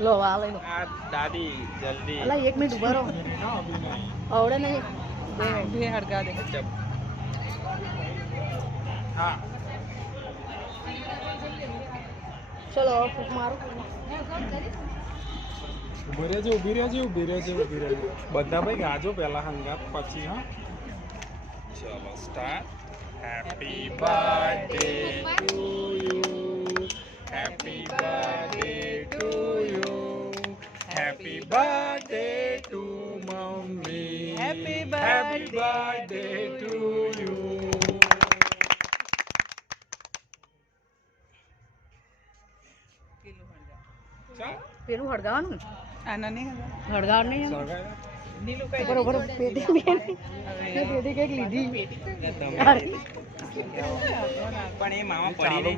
લો આ લઈ લો દાદી જલ્દી અલા 1 મિનિટ ઉભા રહો આવડે નહીં બે હડકા દે હા ચલો ફૂક મારો ઊભી રહેજો બધા ભાઈ ગાજો પહેલા હંગાત પછી હા ચલો start happy birthday to you happy birthday to you happy birthday to mummy happy birthday to you પેલું હળગાવાનું આના નહીં હળગાવાનું નહીં બરોબર પેટી કઈક લીધી પણ એ મામા પડી